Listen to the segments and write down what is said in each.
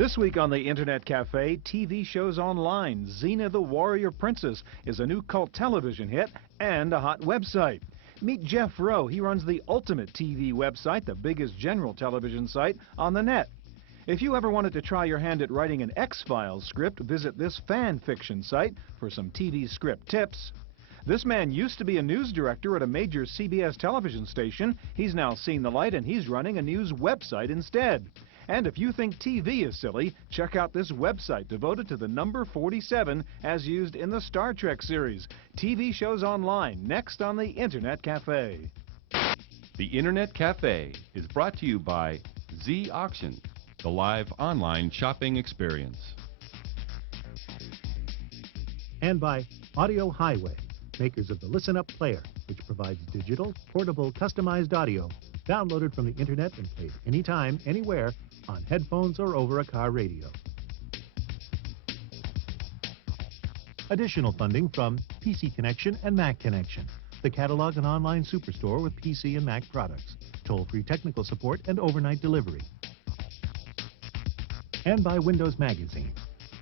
This week on the Internet Cafe, TV shows online. Xena the Warrior Princess is a new cult television hit and a hot website. Meet Jeff Rowe. He runs the ultimate TV website, the biggest general television site on the net. If you ever wanted to try your hand at writing an X-Files script, visit this fan fiction site for some TV script tips. This man used to be a news director at a major CBS television station. He's now seen the light and he's running a news website instead. And if you think TV is silly, check out this website devoted to the number 47 as used in the Star Trek series. TV shows online, next on the Internet Cafe. The Internet Cafe is brought to you by Z Auction, the live online shopping experience. And by Audio Highway, makers of the Listen Up player, which provides digital, portable, customized audio downloaded from the internet and played anytime, anywhere, on headphones or over a car radio. Additional funding from PC Connection and Mac Connection, the catalog and online superstore with PC and Mac products, toll-free technical support and overnight delivery. And by Windows Magazine,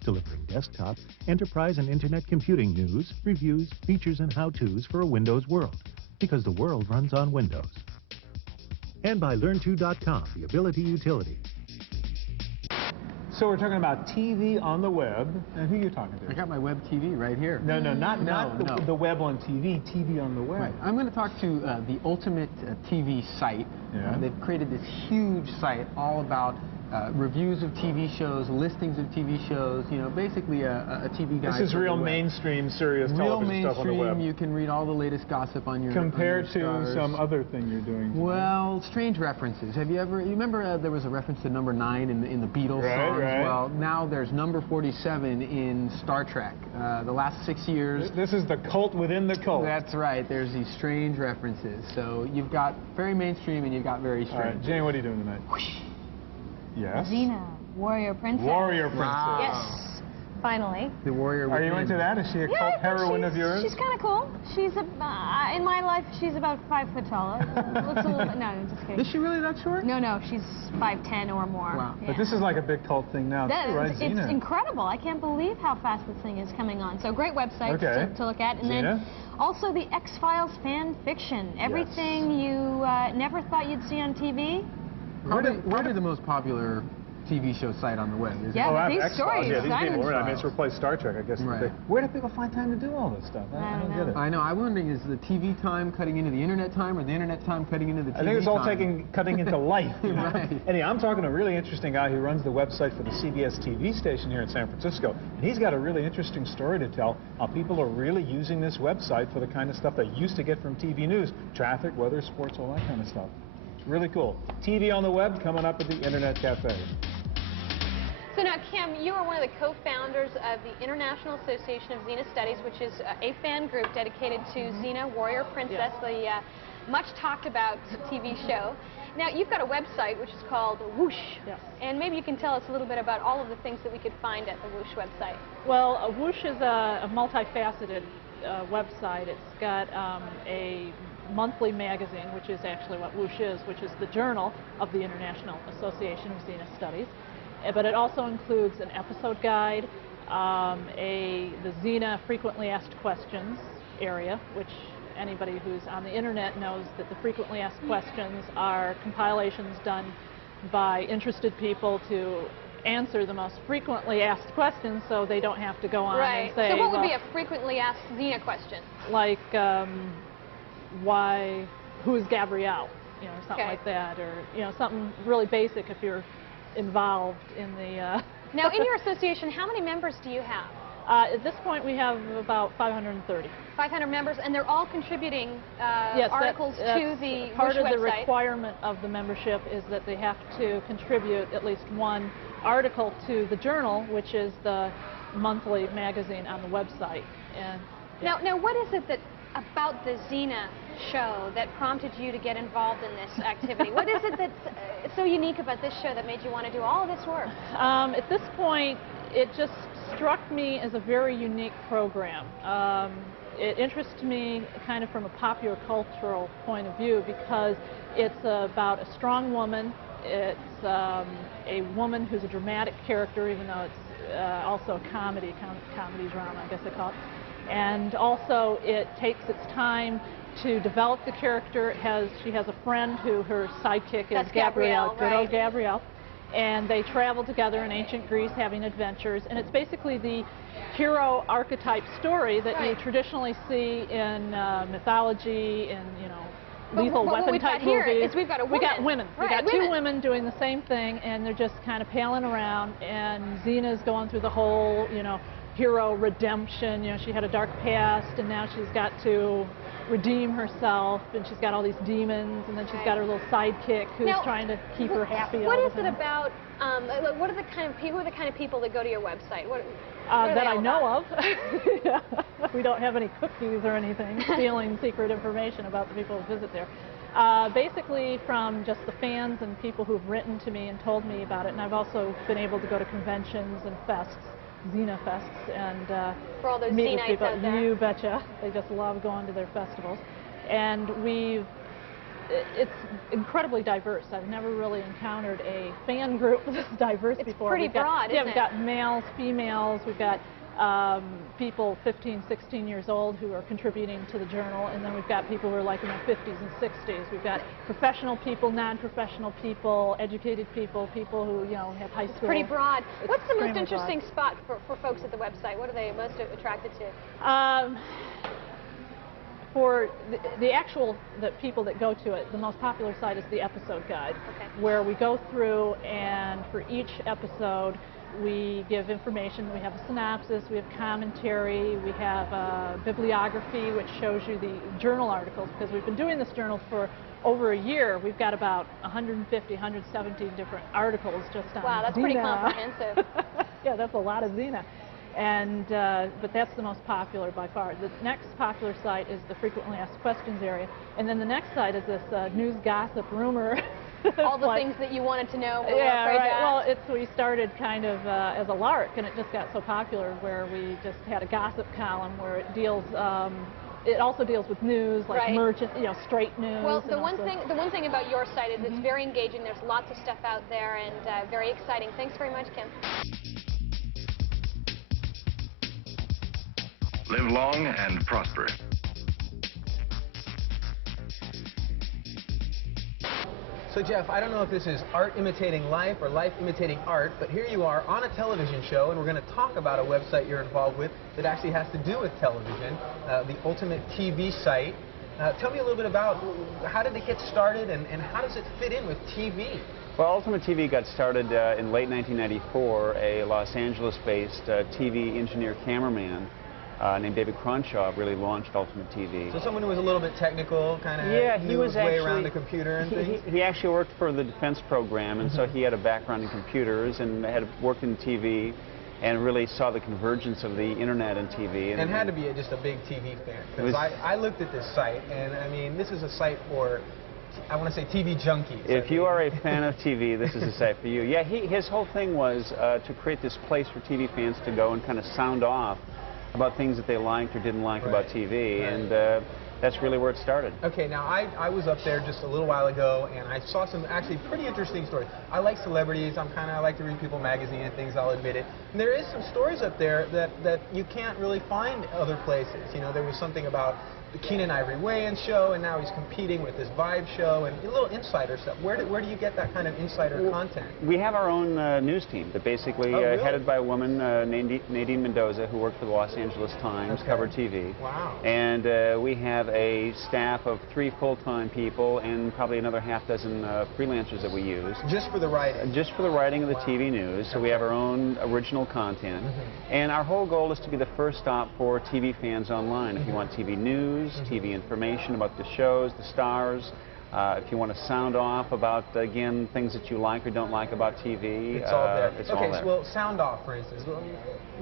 delivering desktop, enterprise, and internet computing news, reviews, features, and how-tos for a Windows world, because the world runs on Windows. And by Learn2.com, the ability utility. So we're talking about TV on the web, and who are you talking to? I got my web TV right here. No, not the web on TV, TV on the web. Right. I'm going to talk to the ultimate TV site. Yeah. They've created this huge site all about reviews of TV shows, listings of TV shows, you know, basically a TV guide. This is real mainstream, serious television stuff on the web. Real mainstream, you can read all the latest gossip on your Compared on your to some other thing you're doing today. Well, strange references. Have you ever, you remember there was a reference to number 9 in the Beatles songs? Right. Well, now there's number 47 in Star Trek. The last 6 years. This is the cult within the cult. That's right. There's these strange references. So you've got very mainstream and you've got very strange. All right, Jane, what are you doing tonight? Yes. Xena, Warrior Princess. Warrior Princess. Wow. Yes, finally. The warrior. Are you into that? Is she a cult heroine of yours? She's kind of cool. She's in my life, she's about 5 foot tall. Looks a little bit. No, I'm just kidding. Is she really that short? No, she's 5'10" or more. Wow. Yeah. But this is like a big cult thing now, too, right? It's Xena. incredible. I can't believe how fast this thing is coming on. So great website to look at. And Xena? then also the X-Files fan fiction. Everything you never thought you'd see on TV. Probably the most popular TV show site on the web, isn't Yeah, it? these stories. Yeah, these people, I mean, it's replaced Star Trek, I guess. Right. Where do people find time to do all this stuff? I don't get it. I know. I'm wondering, is the TV time cutting into the internet time, or the internet time cutting into the TV time? I think it's all cutting into life. Right. Anyway, I'm talking to a really interesting guy who runs the website for the CBS TV station here in San Francisco, and he's got a really interesting story to tell, how people are really using this website for the kind of stuff they used to get from TV news, traffic, weather, sports, all that kind of stuff. It's really cool. TV on the web coming up at the Internet Cafe. So now, Kim, you are one of the co-founders of the International Association of Xena Studies, which is a fan group dedicated to Xena, Warrior Princess, the much talked about TV show. Now, you've got a website which is called Whoosh, and maybe you can tell us a little bit about all of the things that we could find at the Whoosh website. Well, Whoosh is a multifaceted website. It's got a monthly magazine, which is actually what Whoosh is, which is the journal of the International Association of Xena Studies. But it also includes an episode guide, the Xena frequently asked questions area, which anybody who's on the internet knows that the frequently asked questions are compilations done by interested people to answer the most frequently asked questions, so they don't have to go on and say, so what would be a frequently asked Xena question? Like, who's Gabrielle? You know, something like that, or, you know, something really basic if you're involved in the... Now, in your association, how many members do you have? At this point, we have about 530. 500 members, and they're all contributing yes, articles to the part Whoosh of the website. Requirement of the membership is that they have to contribute at least one article to the journal, which is the monthly magazine on the website. And now, what is it that about the Xena show that prompted you to get involved in this activity? What is it that's so unique about this show that made you want to do all of this work? At this point, it just struck me as a very unique program. It interests me kind of from a popular cultural point of view because it's about a strong woman It's a woman who's a dramatic character, even though it's also a comedy drama, I guess they call it. And also it takes its time to develop the character. She has a friend who her sidekick is Gabrielle, good old Gabrielle. And they travel together in ancient Greece having adventures. And it's basically the hero archetype story that you traditionally see in mythology, in, you know, lethal weapon type movies. We've got women. We've got two women doing the same thing, and they're just kind of palling around. And Xena's going through the whole, you know, hero redemption. You know, she had a dark past, and now she's got to redeem herself, and she's got all these demons, and then she's got her little sidekick who's trying to keep her happy. What is it about? What are the kind of people? Who are the kind of people that go to your website? What that I know of. We don't have any cookies or anything stealing secret information about the people who visit there. Basically from just the fans and people who've written to me and told me about it, and I've also been able to go to conventions and fests, Xena fests, and for all those meet with people. out there. You betcha. They just love going to their festivals. And it's incredibly diverse. I've never really encountered a fan group this diverse before. It's pretty broad, isn't it? Yeah, we've got males, females, we've got people 15, 16 years old who are contributing to the journal, and then we've got people who are like in their 50s and 60s. We've got professional people, non-professional people, educated people, people who, you know, have high school. It's pretty broad. What's the most interesting broad spot for folks at the website? What are they most attracted to? For the people that go to it, the most popular site is the episode guide, where we go through, and for each episode we give information. We have a synopsis, we have commentary, we have bibliography, which shows you the journal articles, because we've been doing this journal for over a year. We've got about 150, 170 different articles just on Xena. Wow, that's pretty comprehensive. Yeah, that's a lot of Xena. And, but that's the most popular by far. The next popular site is the frequently asked questions area. And then the next site is this news, gossip, rumor. All the things that you wanted to know. Yeah, right. Well, we started kind of as a lark, and it just got so popular where we just had a gossip column where it deals, it also deals with news, like merchant, you know, straight news. Well, the one thing about your site is it's very engaging. There's lots of stuff out there, and very exciting. Thanks very much, Kim. Live long and prosper. So Jeff, I don't know if this is art imitating life or life imitating art, but here you are on a television show, and we're going to talk about a website you're involved with that actually has to do with television, the Ultimate TV site. Tell me a little bit about how did it get started, and how does it fit in with TV? Well, Ultimate TV got started in late 1994. A Los Angeles-based TV engineer cameraman named David Cronshaw really launched Ultimate TV. So someone who was a little bit technical, kind of knew his way around the computer and things? He actually worked for the defense program, and so he had a background in computers and had worked in TV and really saw the convergence of the internet and TV. And had to be just a big TV fan, because I looked at this site, and I mean, this is a site for, I want to say, TV junkies. If you are a fan of TV, this is a site for you. Yeah, his whole thing was to create this place for TV fans to go and kind of sound off about things that they liked or didn't like about TV, and that's really where it started. Okay, now I was up there just a little while ago, and I saw some actually pretty interesting stories. I like celebrities. I like to read People magazine and things, I'll admit it. And there is some stories up there that you can't really find other places. You know, there was something about the Keenan Ivory Wayans show, and now he's competing with this Vibe show, and a little insider stuff. Where do you get that kind of insider content? We have our own news team that basically headed by a woman named Nadine Mendoza, who worked for the Los Angeles Times, covered TV. Wow. And we have a staff of 3 full-time people and probably another half dozen freelancers that we use. Just for the writing? Just for the writing of the TV news. So we have our own original content. And our whole goal is to be the first stop for TV fans online. If you want TV news, TV information about the shows, the stars, if you want to sound off about, again, things that you like or don't like about TV, it's all there. It's all there. Well, sound off, for instance. Well,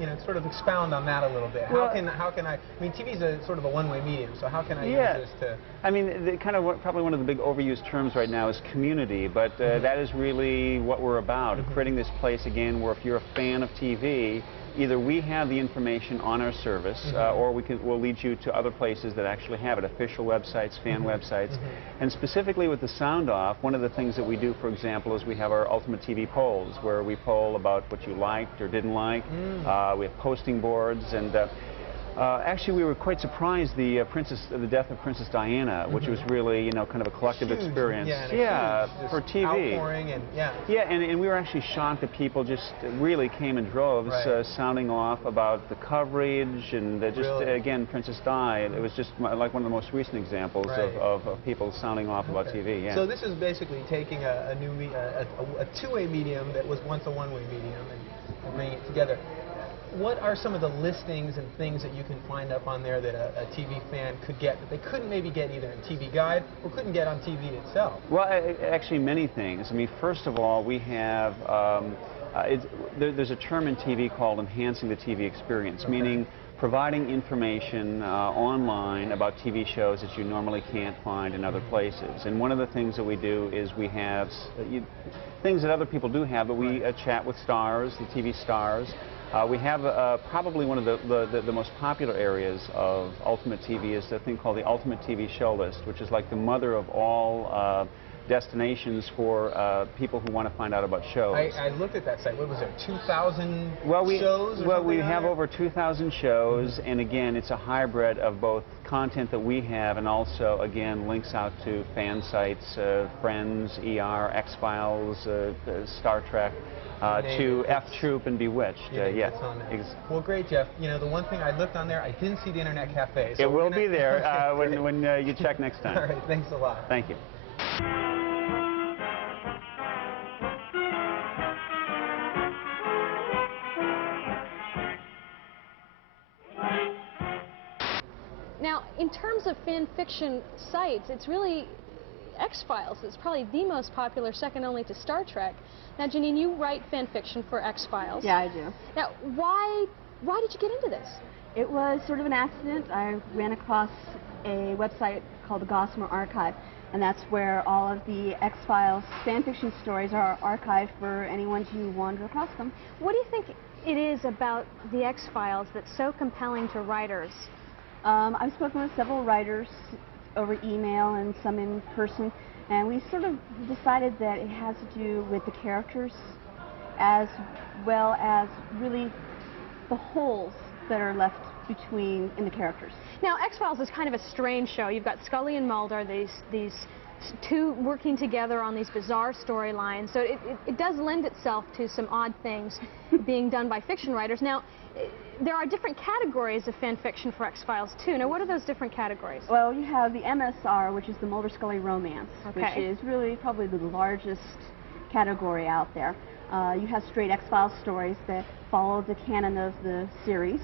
you know, sort of expound on that a little bit. Well, how can I mean, TV is a sort of a one-way medium, so how can I use this to... I mean, probably one of the big overused terms right now is community, but that is really what we're about, creating this place, again, where if you're a fan of TV, either we have the information on our service, or we'll lead you to other places that actually have it, official websites, fan websites. And specifically with the sound off, one of the things that we do, for example, is we have our Ultimate TV polls, where we poll about what you liked or didn't like. We have posting boards, and actually we were quite surprised the death of Princess Diana, which was really, you know, kind of a collective experience. Yeah, for TV. Outpouring and and we were actually shocked that people just really came in droves, sounding off about the coverage and just again, Princess died. It was just like one of the most recent examples of people sounding off about TV. So this is basically taking a two-way medium that was once a one-way medium and bringing it together. What are some of the listings and things that you can find up on there that a TV fan could get that they couldn't maybe get either in TV Guide or couldn't get on TV itself? Well, actually many things. I mean, first of all, we have, there's a term in TV called enhancing the TV experience, meaning providing information online about TV shows that you normally can't find in other places. And one of the things that we do is we have things that other people do have, but we chat with stars, the TV stars. We have probably one of the most popular areas of Ultimate TV is the thing called the Ultimate TV Show List, which is like the mother of all destinations for people who want to find out about shows. I looked at that site. What was there, 2,000 shows? Well, we have over 2,000 shows, and again, it's a hybrid of both content that we have and also, again, links out to fan sites, Friends, ER, X-Files, Star Trek. To F Troop and Bewitched. Yes. Well, great, Jeff. You know, the one thing I looked on there, I didn't see the Internet Cafe. So it will be there when you check next time. All right, thanks a lot. Thank you. Now, in terms of fan fiction sites, it's really X-Files. It's probably the most popular, second only to Star Trek. Now, Janine, you write fan fiction for X-Files. Yeah, I do. Now, why did you get into this? It was sort of an accident. I ran across a website called the Gossamer Archive, and that's where all of the X-Files fan fiction stories are archived for anyone to wander across them. What do you think it is about the X-Files that's so compelling to writers? I've spoken with several writers over email and some in person, and we sort of decided that it has to do with the characters as well as really the holes that are left in the characters. Now, X-Files is kind of a strange show. You've got Scully and Mulder, these two working together on these bizarre storylines, so it does lend itself to some odd things being done by fiction writers. Now, there are different categories of fan fiction for X-Files, too. Now, what are those different categories? Well, you have the MSR, which is the Mulder-Scully romance, which is really probably the largest category out there. You have straight X-Files stories that follow the canon of the series.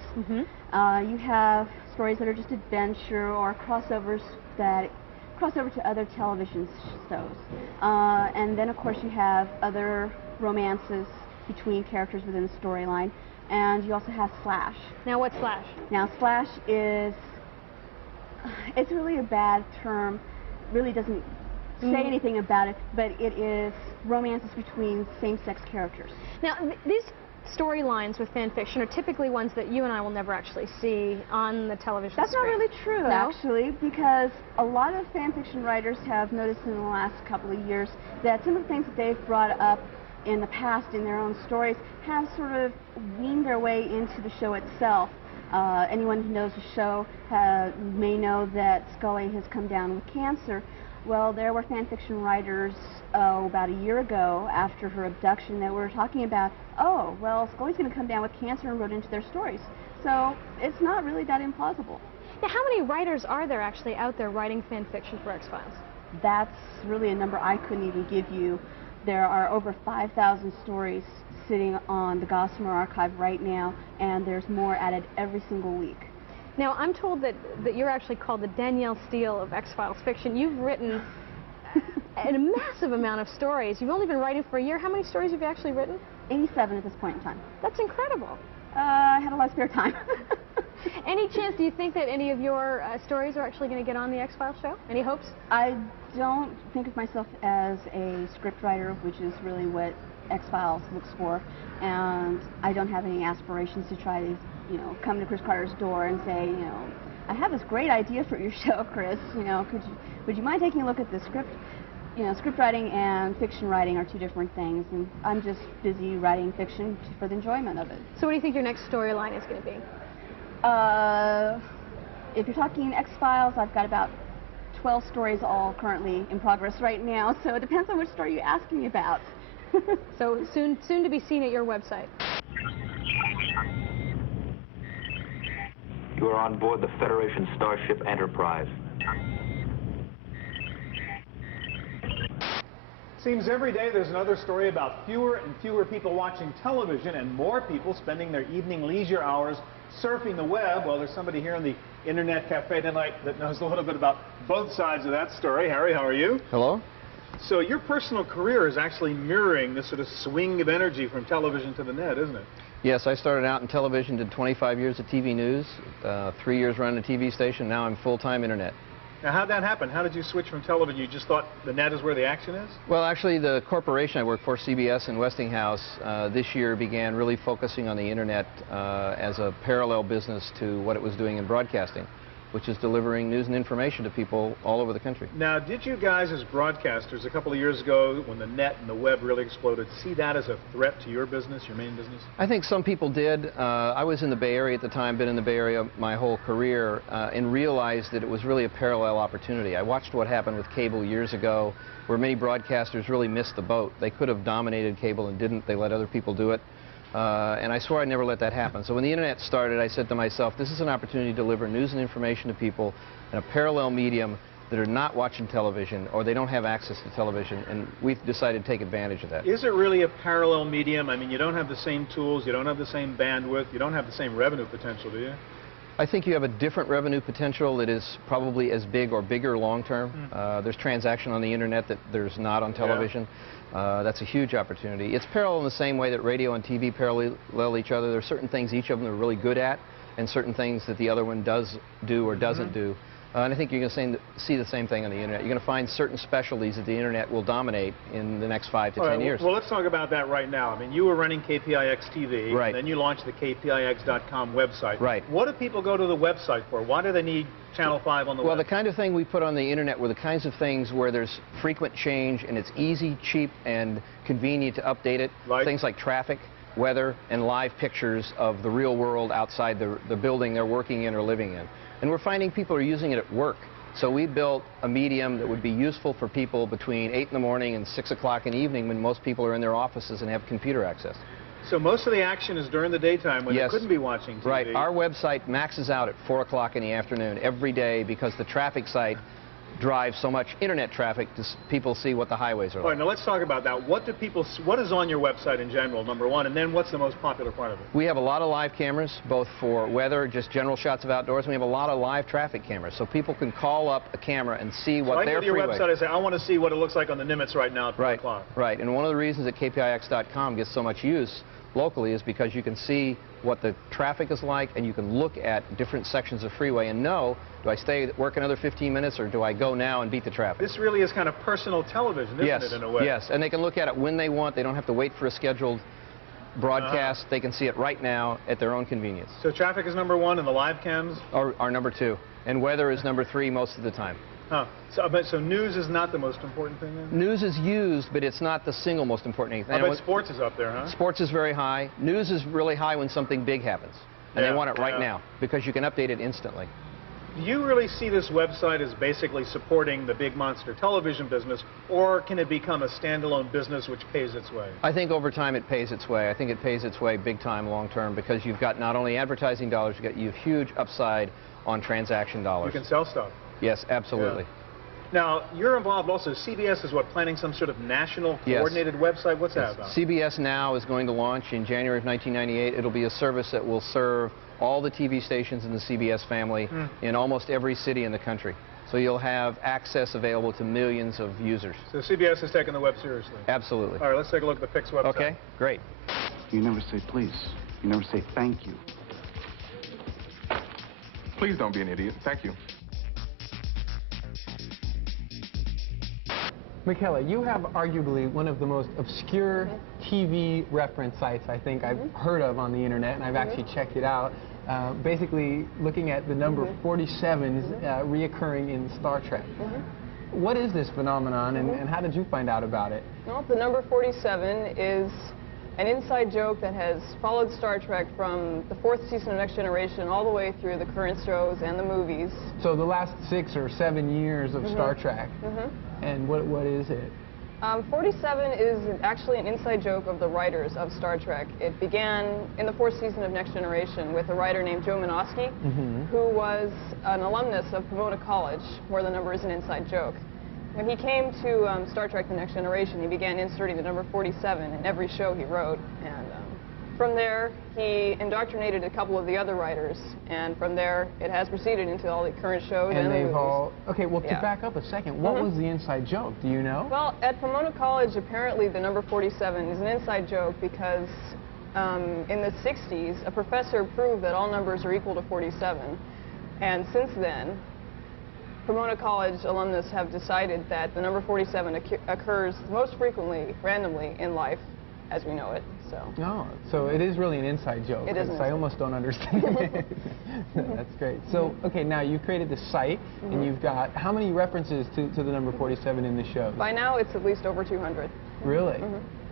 You have stories that are just adventure or crossovers that cross over to other television shows. And then, of course, you have other romances between characters within the storyline. And you also have Slash. Now, what's Slash? Now, Slash is, it's really a bad term, really doesn't say anything about it, but it is romances between same-sex characters. Now, these storylines with fan fiction are typically ones that you and I will never actually see on the television That's screen. not really true, actually, because a lot of fan fiction writers have noticed in the last couple of years that some of the things that they've brought up in the past in their own stories have sort of weaned their way into the show itself. Anyone who knows the show may know that Scully has come down with cancer. Well, there were fan fiction writers about a year ago after her abduction that were talking about, oh, well, Scully's going to come down with cancer, and wrote into their stories. So it's not really that implausible. Now, how many writers are there actually out there writing fan fiction for X-Files? That's really a number I couldn't even give you. There are over 5,000 stories sitting on the Gossamer Archive right now, and there's more added every single week. Now, I'm told that you're actually called the Danielle Steele of X-Files fiction. You've written a massive amount of stories. You've only been writing for a year. How many stories have you actually written? 87 at this point in time. That's incredible. I had a lot of spare time. Any chance, do you think that any of your stories are actually going to get on the X-Files show? Any hopes? I don't think of myself as a scriptwriter, which is really what X-Files looks for, and I don't have any aspirations to try to, come to Chris Carter's door and say, I have this great idea for your show, Chris. Would you mind taking a look at the script? Script writing and fiction writing are two different things, and I'm just busy writing fiction for the enjoyment of it. So what do you think your next storyline is going to be? If you're talking X-Files, I've got about 12 stories all currently in progress right now, so it depends on which story you're asking me about. So soon to be seen at your website. You are on board the Federation Starship Enterprise. Seems every day there's another story about fewer and fewer people watching television and more people spending their evening leisure hours surfing the web. Well, there's somebody here in the Internet Cafe tonight that knows a little bit about both sides of that story. Harry, how are you? Hello. So your personal career is actually mirroring this sort of swing of energy from television to the net, isn't it? Yes, I started out in television, did 25 years of TV news, 3 years running a TV station. Now I'm full-time Internet. Now, how'd that happen? How did you switch from television? You just thought the net is where the action is? Well, actually, the corporation I work for, CBS and Westinghouse, this year began really focusing on the Internet as a parallel business to what it was doing in broadcasting, which is delivering news and information to people all over the country. Now, did you guys as broadcasters a couple of years ago, when the net and the web really exploded, see that as a threat to your business, your main business? I think some people did. I was in the Bay Area at the time, been in the Bay Area my whole career, and realized that it was really a parallel opportunity. I watched what happened with cable years ago, where many broadcasters really missed the boat. They could have dominated cable and didn't. They let other people do it. And I swore I'd never let that happen. So when the Internet started, I said to myself, this is an opportunity to deliver news and information to people in a parallel medium that are not watching television or they don't have access to television, and we've decided to take advantage of that. Is it really a parallel medium? I mean, you don't have the same tools, you don't have the same bandwidth, you don't have the same revenue potential, do you? I think you have a different revenue potential that is probably as big or bigger long term. There's transaction on the Internet that there's not on television. That's a huge opportunity. It's parallel in the same way that radio and TV parallel each other. There are certain things each of them are really good at and certain things that the other one does do or doesn't do. And I think you're going to see the same thing on the Internet. You're going to find certain specialties that the Internet will dominate in the next 5 to 10 years. Well, let's talk about that right now. I mean, you were running KPIX TV, right, and then you launched the KPIX.com website. Right. What do people go to the website for? Why do they need Channel 5 on the web? Well, the kind of thing we put on the Internet were the kinds of things where there's frequent change and it's easy, cheap, and convenient to update it. Like? Things like traffic, weather, and live pictures of the real world outside the building they're working in or living in. And we're finding people are using it at work. So we built a medium that would be useful for people between 8 in the morning and 6 o'clock in the evening when most people are in their offices and have computer access. So most of the action is during the daytime when you couldn't be watching TV. Right. Our website maxes out at 4 o'clock in the afternoon every day because the traffic site drives so much Internet traffic to people see what the highways are like. All right, now let's talk about that. What is on your website in general, number one, and then what's the most popular part of it? We have a lot of live cameras, both for weather, just general shots of outdoors, and we have a lot of live traffic cameras, so people can call up a camera and see what their freeway... So I go to your website and say, I want to see what it looks like on the Nimitz right now at 4 o'clock. Right, and one of the reasons that KPIX.com gets so much use locally is because you can see what the traffic is like, and you can look at different sections of freeway and know, do I stay at work another 15 minutes or do I go now and beat the traffic? This really is kind of personal television, isn't it, in a way? Yes, and they can look at it when they want. They don't have to wait for a scheduled broadcast. They can see it right now at their own convenience. So traffic is number one and the live cams? Are number 2. And weather is number 3 most of the time. Huh. So news is not the most important thing then? News is used, but it's not the single most important thing. I bet sports is up there, huh? Sports is very high. News is really high when something big happens. And they want it right now because you can update it instantly. Do you really see this website as basically supporting the big monster television business, or can it become a standalone business which pays its way? I think over time it pays its way. I think it pays its way big time long term because you've got not only advertising dollars, you have huge upside on transaction dollars. You can sell stuff. Yes, absolutely. Yeah. Now, you're involved also. CBS is what, planning some sort of national coordinated website? What's that about? CBS Now is going to launch in January of 1998. It'll be a service that will serve all the TV stations in the CBS family in almost every city in the country. So you'll have access available to millions of users. So CBS is taking the web seriously? Absolutely. All right, let's take a look at the Pix website. Okay, great. You never say please. You never say thank you. Please don't be an idiot. Thank you. Michaela, you have arguably one of the most obscure TV reference sites I think I've heard of on the internet, and I've actually checked it out. Basically, looking at the number 47s reoccurring in Star Trek. What is this phenomenon, and how did you find out about it? Well, the number 47 is an inside joke that has followed Star Trek from the 4th season of Next Generation all the way through the current shows and the movies. So the last 6 or 7 years of Star Trek. And what is it? 47 is actually an inside joke of the writers of Star Trek. It began in the 4th season of Next Generation with a writer named Joe Menosky, who was an alumnus of Pomona College, where the number is an inside joke. When he came to Star Trek The Next Generation, he began inserting the number 47 in every show he wrote. And from there, he indoctrinated a couple of the other writers, and from there, it has proceeded into all the current shows and the they've movies. all... Okay, well, to back up a second, what was the inside joke? Do you know? Well, at Pomona College, apparently the number 47 is an inside joke because in the 60s, a professor proved that all numbers are equal to 47. And since then, Pomona College alumnus have decided that the number 47 occurs most frequently, randomly, in life as we know it. So it is really an inside joke. It is. I almost don't understand it. That's great. So, okay, now you've created this site, and you've got how many references to the number 47 in the show? By now, it's at least over 200. Really?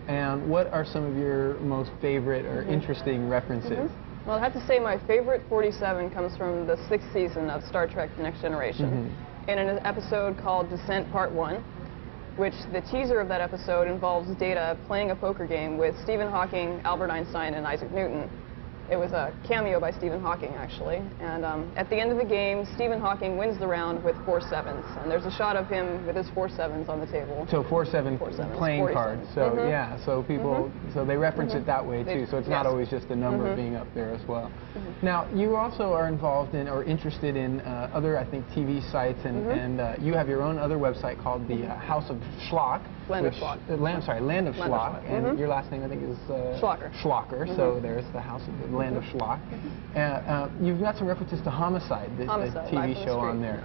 And what are some of your most favorite or interesting references? Well, I have to say my favorite 47 comes from the 6th season of Star Trek The Next Generation, in an episode called Descent Part 1, which the teaser of that episode involves Data playing a poker game with Stephen Hawking, Albert Einstein, and Isaac Newton. It was a cameo by Stephen Hawking, actually. And at the end of the game, Stephen Hawking wins the round with 4 sevens. And there's a shot of him with his 4 sevens on the table. So 4-7 playing cards. So yeah, so people, so they reference it that way too. So it's not always just the number being up there as well. Now, you also are involved in or interested in other, I think, TV sites, and you have your own other website called the House of Schlock. Land of Schlock. Land of Schlock. And your last name, I think, is Schlocker. Schlocker. So there's the House of the Land of Schlock. You've got some references to Homicide, the TV show on there.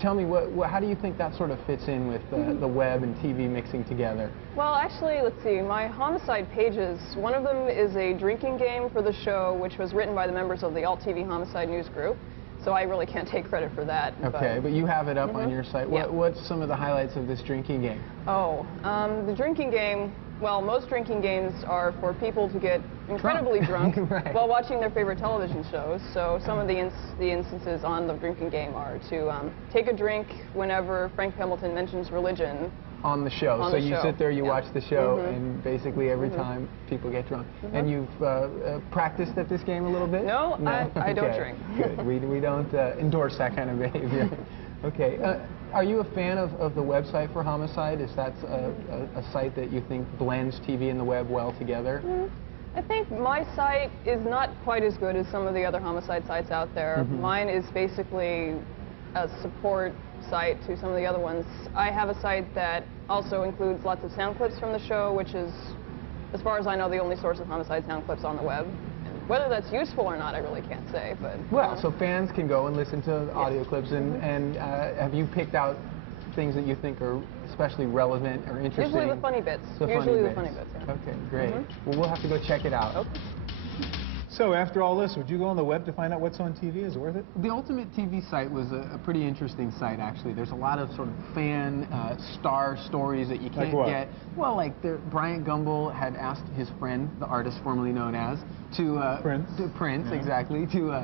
Tell me, how do you think that sort of fits in with the web and TV mixing together? Well, actually, let's see. My Homicide pages, one of them is a drinking game for the show, which was written by the members of the Alt TV Homicide News Group. So I really can't take credit for that. Okay, but you have it up on your site. What's some of the highlights of this drinking game? Oh, the drinking game, well, most drinking games are for people to get incredibly drunk while watching their favorite television shows. So some of the instances on the drinking game are to take a drink whenever Frank Pembleton mentions religion. On the show. So you sit there, you watch the show, and basically every time people get drunk. And you've practiced at this game a little bit? No, I don't drink. Good. We don't endorse that kind of behavior. Okay. Are you a fan of the website for Homicide? Is that a site that you think blends TV and the web well together? I think my site is not quite as good as some of the other Homicide sites out there. Mine is basically a support site to some of the other ones. I have a site that also includes lots of sound clips from the show, which is, as far as I know, the only source of Homicide sound clips on the web. And whether that's useful or not, I really can't say. But well, so fans can go and listen to audio clips, and have you picked out things that you think are especially relevant or interesting? Usually the funny bits. The funny bits. Yeah. Okay, great. Well, we'll have to go check it out. Okay. So after all this, would you go on the web to find out what's on TV? Is it worth it? The Ultimate TV site was a pretty interesting site, actually. There's a lot of sort of fan star stories that you can't get. Well, like Bryant Gumbel had asked his friend, the artist formerly known as, to Prince, exactly, to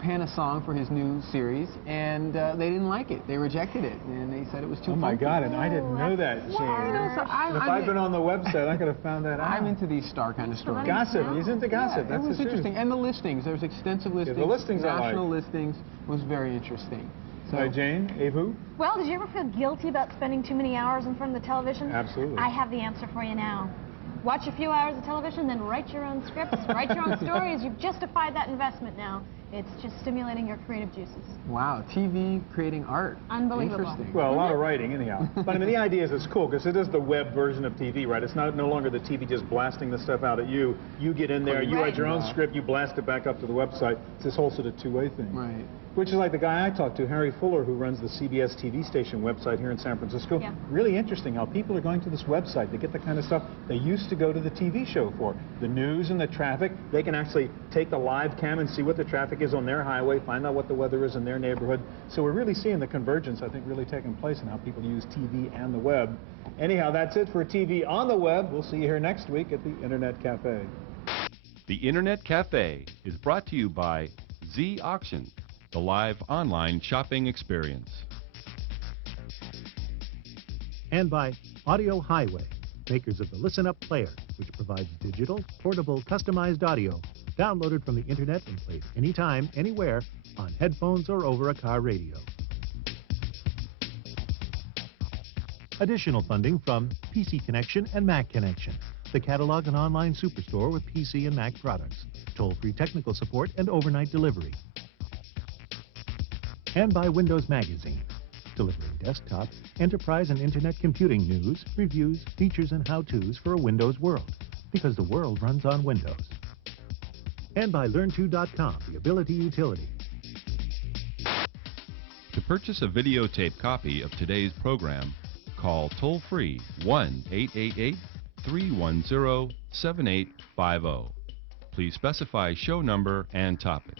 pan a song for his new series, and they didn't like it. They rejected it, and they said it was too funky. Oh my God, and I didn't know that, James. If I'd been on the website, I could have found that out. I'm into these star kind of stories. Gossip, he's into gossip. Yeah, That's it was interesting. And the listings, there's extensive listings. The listings national listings was very interesting. So, Jane, Avu? Well, did you ever feel guilty about spending too many hours in front of the television? Absolutely. I have the answer for you now. Watch a few hours of television, then write your own scripts, write your own stories. You've justified that investment now. It's just stimulating your creative juices. Wow, TV creating art. Unbelievable. Interesting. Well, a lot of writing anyhow. But I mean, the idea is it's cool because it is the web version of TV, right? It's not no longer the TV just blasting the stuff out at you. You get in there, you write your own script, you blast it back up to the website. It's this whole sort of two-way thing. Right. Which is like the guy I talked to, Harry Fuller, who runs the CBS TV station website here in San Francisco. Yeah. Really interesting how people are going to this website to get the kind of stuff they used to go to the TV show for. The news and the traffic. They can actually take the live cam and see what the traffic is on their highway, find out what the weather is in their neighborhood. So we're really seeing the convergence, I think, really taking place in how people use TV and the web. Anyhow, that's it for TV on the web. We'll see you here next week at the Internet Cafe. The Internet Cafe is brought to you by Z Auction, the live online shopping experience. And by Audio Highway, makers of the Listen Up player, which provides digital, portable, customized audio downloaded from the internet and played anytime, anywhere, on headphones or over a car radio. Additional funding from PC Connection and Mac Connection, the catalog and online superstore with PC and Mac products, toll-free technical support and overnight delivery. And by Windows Magazine, delivering desktop, enterprise, and internet computing news, reviews, features, and how-tos for a Windows world, because the world runs on Windows. And by Learn2.com, the Ability Utility. To purchase a videotape copy of today's program, call toll-free 1-888-310-7850. Please specify show number and topic.